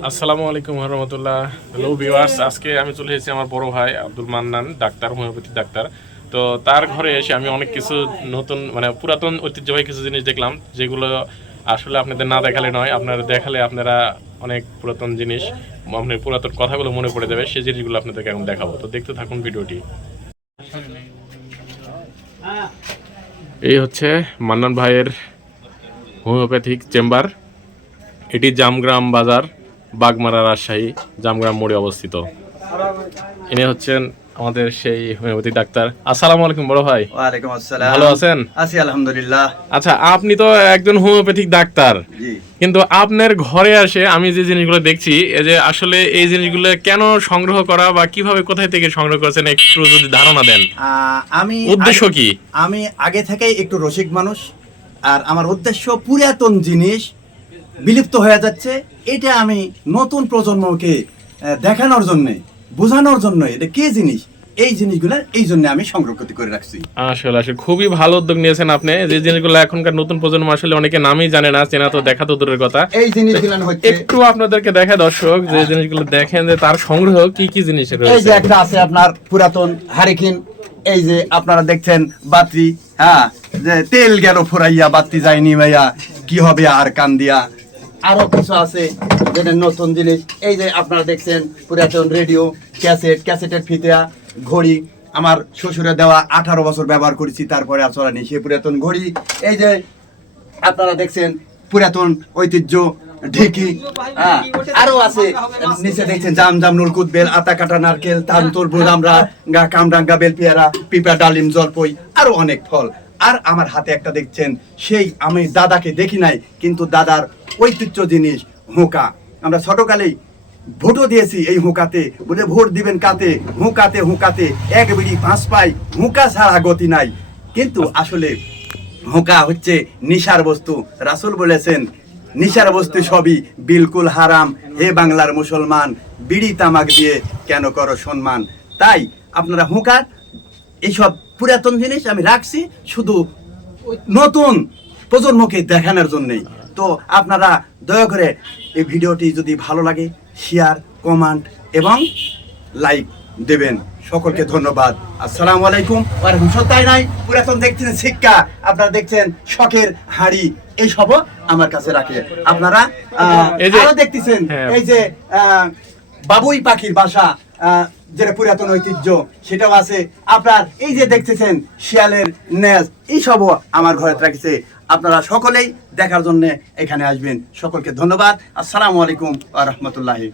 আসসালামু আলাইকুম রহমতুল্লাহ hello viewers আজকে আমি চলে এসেছি আমার বড় ভাই Abdul Mannan, doctor, homeopathy doctor. তো তার ঘরে এসে আমি অনেক কিছু নতুন মানে পুরাতন ঐতিহ্যবাহী কিছু জিনিস দেখলাম, যেগুলো আসলে আপনাদের না দেখালে নয়, আপনারা দেখালে আপনারা অনেক পুরাতন জিনিস আপনার পুরাতন কথাগুলো মনে পড়ে যাবে, সেই জিনিসগুলো আপনাদেরকে এখন দেখাবো। তো দেখতে থাকুন ভিডিওটি। এই হচ্ছে মান্নান ভাইয়ের হোমিওপ্যাথিক চেম্বার। এটি জামগ্রাম বাজার। বাগমারা রাজশাহী জামগ্রাম মোড়ে অবস্থিত। ইনি হচ্ছেন আমাদের সেই হোমিওপ্যাথিক ডাক্তার। আসসালামু আলাইকুম বড় ভাই। ওয়ালাইকুম আসসালাম। ভালো আছেন? আছি আলহামদুলিল্লাহ। আচ্ছা আপনি তো একজন হোমিওপ্যাথিক ডাক্তার। জি। কিন্তু আপনার ঘরে আসে আমি যে জিনিসগুলো দেখছি এই যে আসলে এই জিনিসগুলো কেন সংগ্রহ করা বা কীভাবে কোথায় থেকে সংগ্রহ করেছেন একটু যদি ধারণা দেন। আমি উদ্দেশ্য কি? আমি আগে থেকেই একটু রসিক মানুষ আর আমার উদ্দেশ্য পুরাতন জিনিস বিলুপ্ত হয়ে যাচ্ছে। এটা আমি নতুন প্রজন্মকে দেখানোর জন্য বোঝানোর জন্য এটা কি জিনিস? এই জিনিসগুলো এই জন্য আমি সংরক্ষিত করে রাখছি। আসলে আসলে খুবই ভালো উদ্যোগ নিয়েছেন আপনি। যে জিনিসগুলো এখনকার নতুন প্রজন্ম আসলে অনেকে নামই জানে না চেনা তো দেখা তো দূরের কথা। এই জিনিসগুলো হচ্ছে একটু আপনাদেরকে দেখা দর্শক যে জিনিসগুলো দেখেন যে তার সংগ্রহ কি কি জিনিস এই যে একটা আছে আপনার পুরাতন হারিকিন। এই যে আপনারা দেখছেন বাতি হ্যাঁ যে তেল গেল ফুরাইয়া বাতি যায়নি ভাইয়া কি হবে আর কান দিয়া আরও কিছু আছে যেটা নতুন জিনিস। এই যে আপনারা দেখছেন পুরাতন রেডিও ক্যাসেট ক্যাসেটের ফিতা ঘড়ি। আমার শ্বশুরে দেওয়া আঠারো বছর ব্যবহার করেছি তারপরে আর চলানি সে পুরাতন ঘড়ি। এই যে আপনারা দেখছেন পুরাতন ঐতিহ্য ঢেকি হ্যাঁ, আরও আছে। নিচে দেখছেন জাম জাম নুরকুত বেল আতা কাটা নারকেল তান তরমুজ আমরা কামরাঙ্গা বেল পেয়ারা পিপা ডালিম জলপই আরও অনেক ফল। আর আমার হাতে একটা দেখছেন, সেই আমি দাদাকে দেখি নাই, কিন্তু দাদার ঐতিহ্য জিনিস হুঁকা। আমরা ছোটকালেই ভোটও দিয়েছি এই হুঁকাতে, বলে ভোট দিবেন কাতে, হুঁকাতে হুঁকাতে, এক বিড়ি, পাঁচ পাই, হুঁকা ছাড়া গতি নাই। কিন্তু আসলে হুঁকা হচ্ছে নিশার বস্তু। রাসূল বলেছেন, নিশার বস্তু সবই বিলকুল হারাম। হে বাংলার মুসলমান, বিড়ি তামাক দিয়ে কেন করো সম্মান? তাই আপনারা হুঁকার, এইসব পুরাতন জিনিস আমি রাখছি শুধু নতুন প্রজন্মকে দেখানোর জন্যই। তো আপনারা দয়া করে এই ভিডিওটি যদি ভালো লাগে শেয়ার কমেন্ট এবং লাইক দেবেন। সকলকে ধন্যবাদ। আসসালামু আলাইকুম। ওয়ালাইকুম তাই নাই পুরাতন দেখছেন শিক্ষা আপনারা দেখছেন শখের হাড়ি। এই সব আমার কাছে রাখে। আপনারা আরও দেখতেছেন। এই যে আহ, বাবুই পাখির বাসা যেটা পুরাতন ঐতিহ্য, সেটাও আছে। আপনার এই যে দেখতেছেন শিয়ালের নেজ এইসবও আমার ঘরে রাখছে। আপনারা সকলেই দেখার জন্য এখানে আসবেন। সকলকে ধন্যবাদ। আসসালামু আলাইকুম আ রহমতুল্লাহি